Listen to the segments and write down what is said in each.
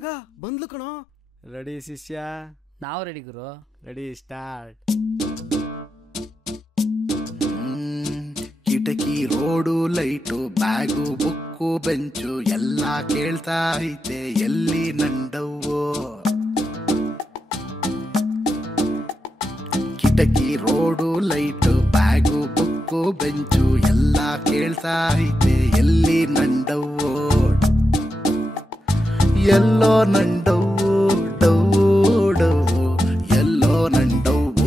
ಮಗ ಬಂದ್ಲು ಕಣೋ. ರೆಡಿ ಶಿಷ್ಯ? ನಾವು ರೆಡಿ ಗುರು. Ready start. ಕಿಟಕಿ road light bag book bench ಎಲ್ಲ ಕೇಳ್ತಾ ಐತೆ ಎಲ್ಲಿ ನಂಡವ್ವೋ. ಕಿಟಕಿ road light bag book bench ಎಲ್ಲ ಕೇಳ್ತಾ ಐತೆ ಎಲ್ಲಿ ನಂಡವ್ವೋ. ಎಲ್ಲೋ ನಂಡವ್ವೋ ಡವ್ವೋ ಡವ್ವೋ ಎಲ್ಲೋ ನಂಡವ್ವೋ.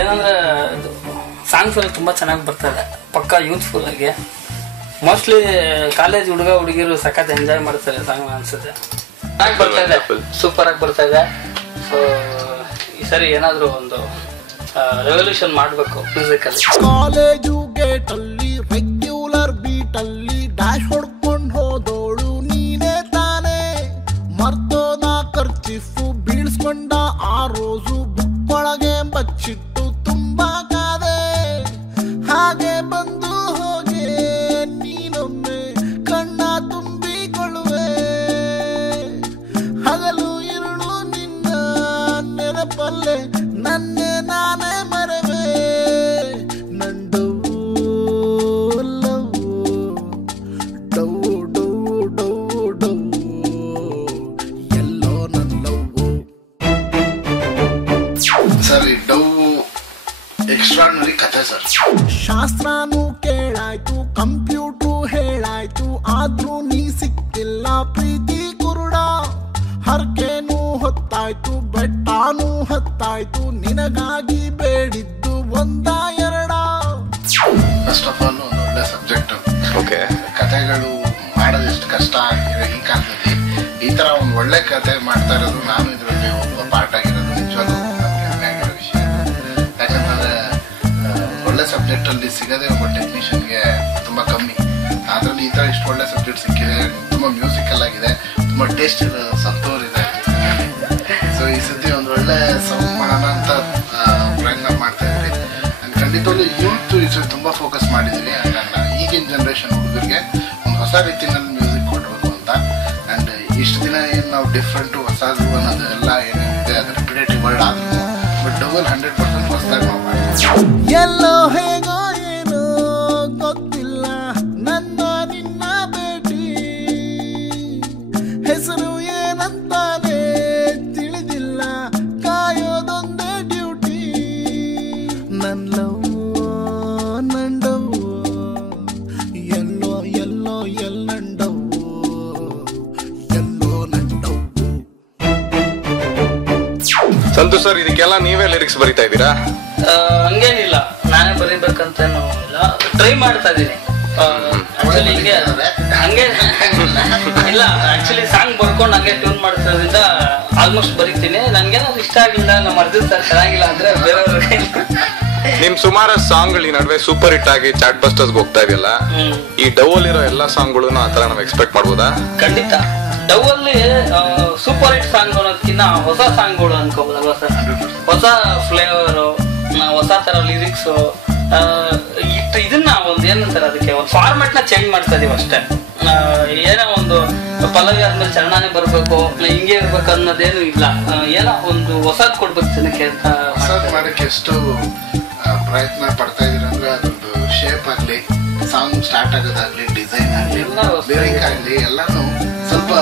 ಏನಂದ್ರೆ ಸಾಂಗ್ಸ್ ಎಲ್ಲ ತುಂಬಾ ಚೆನ್ನಾಗಿ ಬರ್ತದೆ, ಪಕ್ಕಾ ಯೂತ್ಫುಲ್ ಆಗಿ. ಮೋಸ್ಟ್ಲಿ ಕಾಲೇಜ್ ಹುಡುಗ ಹುಡುಗಿರು ಸಖತ್ ಎಂಜಾಯ್ ಮಾಡ್ತಾರೆ ಸಾಂಗ್ ಅನ್ಸುತ್ತೆ. ಚೆನ್ನಾಗಿ ಬರ್ತಾ ಇದೆ, ಸೂಪರ್ ಆಗಿ ಬರ್ತಾ ಇದೆ. ಸೊ ಈ ಸರಿ ಏನಾದ್ರು ಒಂದು ರೆವಲ್ಯೂಷನ್ ಮಾಡ್ಬೇಕು ಮ್ಯೂಸಿಕ್ ಅಲ್ಲಿ. ಕಾಲೇಜು ಗೇಟ್ ಅಲ್ಲಿ ರೆಗ್ಯುಲರ್ ಬೀಟ್ ಅಲ್ಲಿ ಡ್ಯಾಶ್ ಹೊಡ್ಕೊಂಡು ಹೋದೋಳು ನೀನೇ ತಾನೇ. ಮರ್ತೋದ ಖರ್ಚಿಫು ಬೀಳ್ಸ್ಕೊಂಡ ಆ ರೋಸು ಬುಕ್ ಒಳಗೆ ಬಚ್ಚಿಟ್ಟು ತುಂಬಾ ಕಾದೆ. ಹಾಗೆ ಬಂದು ಹೋಗೆ ನೀನೊಮ್ಮೆ ಕಣ್ಣ ತುಂಬಿಕೊಳ್ಳುವೆ. ಹಗಲು ಇರುಳು ನಿನ್ನ ನೆನಪಲ್ಲೇ ನನ್ನೇ ನಾನೇ ಮರವೆ. ನಂಡವು ಲವ್ವು ಡವ್ವು ಡವ್ವು ಡವ್ವು ಡವ್ವು ಎಲ್ಲೋ ನನ್ನವ್ವು. ಸರ್ ಈ ಡವ್ವು ಎಕ್ಸ್ಟ್ರಾರ್ಡಿನರಿ ಕಥೆ ಸರ್. ಶಾಸ್ತ್ರನೂ ಕೇಳಾಯ್ತು, ಕಂಪ್ಯೂಟ್ರು ಹೇಳಾಯ್ತು, ಆದ್ರೂ ನೀ ಸಿಕ್ತಿಲ್ಲ ಪ್ರೀತಿ ಕುರುಡ. ಹರ್ಕೇನು ಹೊತ್ತಾಯ್ತು, ಬೆಟ್ಟಾನು ಹತ್ತಾಯ್ತು, ನಿನಗಾಗಿ ಬೇಡಿದ್ದು ಒಂದ ಎರಡ. ಫಸ್ಟ್ ಆಫ್ ಆಲ್ ಒಂದು ಒಳ್ಳೆ ಸಬ್ಜೆಕ್ಟ್. ಓಕೆ, ಕಥೆಗಳು ಮಾಡೋದು ಎಷ್ಟು ಕಷ್ಟ ಆಗಿದೆ ಈ ಕಾಲದಲ್ಲಿ. ಈ ತರ ಒಂದು ಒಳ್ಳೆ ಕಥೆ ಮಾಡ್ತಾ ಇರೋದು, ನಾನು ಇದರಲ್ಲಿ ಒಬ್ಬ ಪಾರ್ಟ್ ಆಗಿರೋದು ನಿಜವಾಗ್ಲೂ ಹೆಮ್ಮೆ ಆಗಿರೋ ವಿಷಯ. ಯಾಕಂತಂದ್ರೆ ಒಳ್ಳೆ ಸಬ್ಜೆಕ್ಟ್ ಅಲ್ಲಿ ಸಿಗದೆ ಒಬ್ಬ ಟೆಕ್ನಿಷಿಯನ್ಗೆ ತುಂಬಾ ಕಮ್ಮಿ. ಅದ್ರಲ್ಲಿ ಈ ತರ ಇಷ್ಟು ಒಳ್ಳೆ ಸಬ್ಜೆಕ್ಟ್ ಸಿಕ್ಕಿದೆ, ತುಂಬಾ ಮ್ಯೂಸಿಕಲ್ ಆಗಿದೆ, ತುಂಬಾ ಟೇಸ್ಟ್ ಇರೋ ಸಂತೋರ್ ಇದೆ. ಸೊ ಈ ಸತಿ ಒಂದು ಒಳ್ಳೆ ಸೌಂಡ್ ಮಾಡೋಣ ಅಂತ ಪ್ರಯತ್ನ ಮಾಡ್ತಾ ಇದ್ವಿ. ಖಂಡಿತವಾಗ್ಲೂ ಯೂತ್ ಈ ತುಂಬಾ ಫೋಕಸ್ ಮಾಡಿದ್ವಿ. ಈಗಿನ ಜನರೇಷನ್ ಹುಡುಗರಿಗೆ ಒಂದು ಹೊಸ ರೀತಿಯಲ್ಲಿ ಮ್ಯೂಸಿಕ್ ಕೊಡಬೇಕು ಅಂತ. ಅಂಡ್ ಇಷ್ಟು ದಿನ ಏನು ನಾವು ಡಿಫ್ರೆಂಟು ಹೊಸದು ಅನ್ನೋದು ಎಲ್ಲ ಏನಿದೆ ಅದು ರಿಪಿಟೇಟಿವ್ ವರ್ಡ್ ಆದ್ರೂ ಬಟ್ ಡಬಲ್ 100% ಹೊಸದಾಗಿ ನಾವು ಮಾಡ್ತೀವಿ. ಎಲ್ಲೋ ಹೇಗೋ ಏನೋ ಗೊತ್ತಿಲ್ಲ ನನ್ನ ನಿನ್ನ ಭೇಟಿ. ಹೆಸರು ಏನಂತಾನೆ ತಿಳಿದಿಲ್ಲ, ಕಾಯೋದೊಂದೇ ಡ್ಯೂಟಿ. ನನ್ನವ್ವೋ ನಂಡವ್ವೋ ಎಲ್ಲೋ ಎಲ್ಲೋ ಎಲ್ಲಂಡವ್ವೋ ಎಲ್ಲೋ ನಂಡವ್ವೋ. ಸಂತು ಸರ್, ಇದಕ್ಕೆಲ್ಲ ನೀವೇ ಲಿರಿಕ್ಸ್ ಬರೀತಾ ಇದ್ದೀರಾ? ಹಂಗೇನಿಲ್ಲ, ನಾನೇ ಬರೀಬೇಕಂತೇನು ಇಲ್ಲ, ಟ್ರೈ ಮಾಡ್ತಾ ಇದೀನಿ. ಆಕ್ಚುಲಿ ಹಿಂಗೆ ಹಂಗೆ ಇಲ್ಲ, ಆಕ್ಚುಲಿ ಸಾಂಗ್ ಬರ್ಕೊಂಡು ಹಂಗೆ ಟ್ಯೂನ್ ಮಾಡ್ಸೋದ್ರಿಂದ ಆಲ್ಮೋಸ್ಟ್ ಬರೀತೀನಿ. ನನ್ಗೇನಾದ್ರು ಇಷ್ಟ ಆಗಿಲ್ಲ, ನಮ್ಮ ಅರ್ಜುನ್ ಸರ್ ಚೆನ್ನಾಗಿಲ್ಲ ಅಂದ್ರೆ ಬೇರೆಯವ್ರಿಗೆ. ನಿಮ್ ಸುಮಾರು ಸಾಂಗ್ಗಳು ಈ ನಡುವೆ ಸೂಪರ್ ಹಿಟ್ ಆಗಿ ಚಾಟ್ ಬಸ್ಟರ್ಸ್ ಹೋಗ್ತಾ ಇದೆಯಲ್ಲ, ಈ ಡವಲ್ ಇರೋ ಎಲ್ಲಾ ಸಾಂಗ್ಗಳು ಆತರ ನಾವು ಎಕ್ಸ್ಪೆಕ್ಟ್ ಮಾಡ್ಬೋದಾ? ಖಂಡಿತ. ಡವಲ್ಲಿ ಸೂಪರ್ ಹಿಟ್ ಸಾಂಗ್ ಅನ್ನೋದಕ್ಕಿಂತ ಹೊಸ ಸಾಂಗ್ಗಳು ಅನ್ಕೋಬೋದಲ್ವಾ ಸರ್? ಹೊಸ ಫ್ಲೇವರ್, ಹೊಸ ತರ ಲಿರಿಕ್ಸ್, ಇದನ್ನ ಒಂದು ಏನಂತಾರೆ ಅದಕ್ಕೆ ಒಂದು ಫಾರ್ಮೆಟ್ ನ ಚೇಂಜ್ ಮಾಡ್ತಾ ಇದೀವಿ ಅಷ್ಟೇ. ಏನೋ ಒಂದು ಪಲ್ಲವಿ ಆದ್ಮೇಲೆ ಚರಣಾನೇ ಬರ್ಬೇಕು, ಹಿಂಗೆ ಇರ್ಬೇಕು ಅನ್ನೋದೇನು ಇಲ್ಲ. ಏನೋ ಒಂದು ಹೊಸದ್ ಕೊಡ್ಬೇಕು ಜನಕ್ಕೆ ಅಂತ ಹೊಸದ್ ಮಾಡಕ್ಕೆ ಎಷ್ಟು ಪ್ರಯತ್ನ ಪಡ್ತಾ ಇದೀರ ಅಂದ್ರೆ, ಅದೊಂದು ಶೇಪ್ ಆಗ್ಲಿ, ಸಾಂಗ್ ಸ್ಟಾರ್ಟ್ ಆಗೋದಾಗ್ಲಿ, ಡಿಸೈನ್ ಆಗ್ಲಿ, ಲಿರಿಕ್ ಆಗ್ಲಿ, ಎಲ್ಲಾನು ಸ್ವಲ್ಪ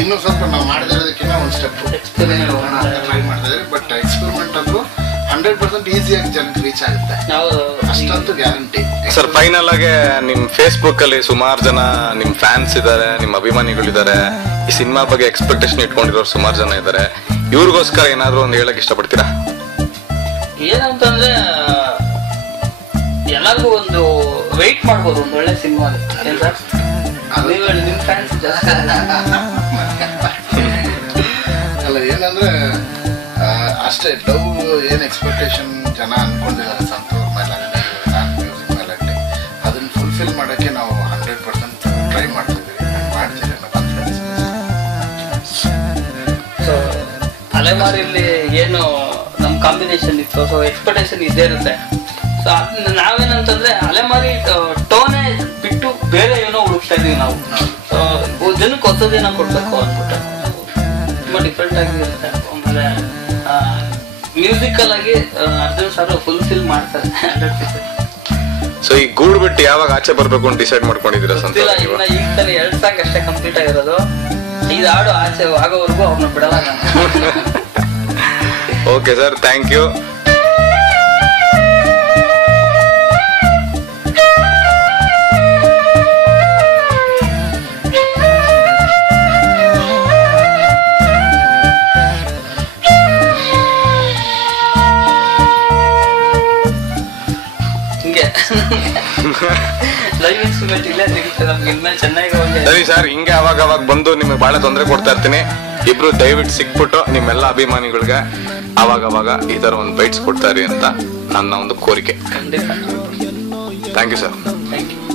ಇನ್ನೂ ಸ್ವಲ್ಪ ನಾವು ಮಾಡದಿರೋದಕ್ಕಿಂತ ಒಂದು ಸ್ಟೆಪ್ ಟ್ರೈ ಮಾಡ್ತಾ ಇದೀವಿ. ಬಟ್ ಎಕ್ಸ್ಪೆರಿಮೆಂಟ್ ಅಂದ್ರೂ 100% ಈಸಿಯಾಗಿ ಜನಕ್ಕೆ ರೀಚ್ ಆಗುತ್ತೆ, ಅಷ್ಟಂತೂ ಗ್ಯಾರಂಟಿ. ಸರ್, ಫೈನಲ್ ಆಗಿ ನಿಮ್ ಫೇಸ್ಬುಕ್ ಅಲ್ಲಿ ಸುಮಾರು ಜನ ನಿಮ್ ಫ್ಯಾನ್ಸ್ ಇದಾರೆ, ನಿಮ್ ಅಭಿಮಾನಿಗಳಿದ್ದಾರೆ, ಈ ಸಿನಿಮಾ ಬಗ್ಗೆ ಎಕ್ಸ್ಪೆಕ್ಟೇಷನ್ ಇಟ್ಕೊಂಡಿರೋರು ಸುಮಾರು ಜನ ಇದಾರೆ. ಇವ್ರಿಗೋಸ್ಕರ ಏನಾದ್ರು ಒಂದು ಹೇಳಕ್ ಇಷ್ಟಪಡ್ತೀರಾ? ಏನಂತಂದ್ರೆ ಎಲ್ಲರಿಗೂ ಒಂದು ವೆಯ್ಟ್ ಮಾಡ್ಬೋದು ಒಂದು ಒಳ್ಳೆ ಸಿನಿಮಾ. ಏನ್ ಸರ್, ನಿಮ್ ಫ್ಯಾನ್ಸ್ ಜಾಸ್ತಿ ಅಲ್ಲ, ಏನಂದ್ರೆ ಅಷ್ಟೇ ಲವ್ ಏನ್ ಎಕ್ಸ್ಪೆಕ್ಟೇಷನ್ ಜನ ಅನ್ಕೊಂಡಿದ್ದಾರೆ ಸಂತೋರ್ ಮೇಲೆ, ನಾನು ಮ್ಯೂಸಿಕ್ ಮೇಲೆ, ಅದನ್ನ ಫುಲ್ಫಿಲ್ ಮಾಡಕ್ಕೆ ನಾವು 100% ಟ್ರೈ ಮಾಡ್ತಿದ್ದೀವಿ, ಮಾಡ್ತೀವಿ ಅನ್ನೋ ಕಾನ್ಫಿಡೆನ್ಸ್. ಸೊ ಅಲೆಮಾರಿಯಲ್ಲಿ ಏನು ನಮ್ ಕಾಂಬಿನೇಷನ್ ಇತ್ತು, ಸೊ ಎಕ್ಸ್ಪೆಕ್ಟೇಷನ್ ಇದ್ದೇ ಇರುತ್ತೆ. ಸೊ ನಾವೇನಂತಂದ್ರೆ ಅಲೆಮಾರಿ ಟೋನೇ ಬಿಟ್ಟು ಬೇರೆ ಏನೋ ಹುಡುಕ್ತಾ ಇದೀವಿ ನಾವು. ಸೊ ಜನಕ್ಕೆ ಹೊಸದೇನೋ ಕೊಡ್ಬೇಕು ಅಂದ್ಬಿಟ್ಟು ತುಂಬಾ ಡಿಫ್ರೆಂಟ್ ಆಗಿರುತ್ತೆ. ಆಮೇಲೆ ಮ್ಯೂಸಿಕಲ್ ಆಗಿ ಅರ್ಜುನ್ ಸರ್ ಫುಲ್ಫಿಲ್ ಮಾಡ್ತಾರೆ 100%. ಸೊ ಈ ಗೂಡ್ ಬಿಟ್ಟು ಯಾವಾಗ ಆಚೆ ಬರ್ಬೇಕು ಅಂತ ಡಿಸೈಡ್ ಮಾಡ್ಕೊಂಡಿದ್ದೀರಾ ಸಂತೋಷ್? ಇನ್ನ ಈಗ ತಾನೇ 2 ಸಾಂಗ್ ಅಷ್ಟೇ ಕಂಪ್ಲೀಟ್ ಆಗಿರೋದು. ಇದು ಹಾಡು ಆಚೆ ಆಗೋವರೆಗೂ ಅವ್ರನ್ನ ಬಿಡಲ್ಲ ನಾನು. Okay sir, thank you. ಸರಿ ಸರ್, ಹಿಂಗೆ ಅವಾಗ ಅವಾಗ ಬಂದು ನಿಮ್ಗೆ ಬಹಳ ತೊಂದರೆ ಕೊಡ್ತಾ ಇರ್ತೀನಿ. ಇಬ್ರು ದಯವಿಟ್ಟು ಸಿಕ್ಬಿಟ್ಟು ನಿಮ್ಮೆಲ್ಲ ಅಭಿಮಾನಿಗಳಿಗೆ ಅವಾಗ ಈ ತರ ಒಂದು ಬೈಟ್ಸ್ ಕೊಡ್ತಾ ಇರಿ ಅಂತ ನನ್ನ ಒಂದು ಕೋರಿಕೆ. ಖಂಡಿತ. Thank you sir. Thank you.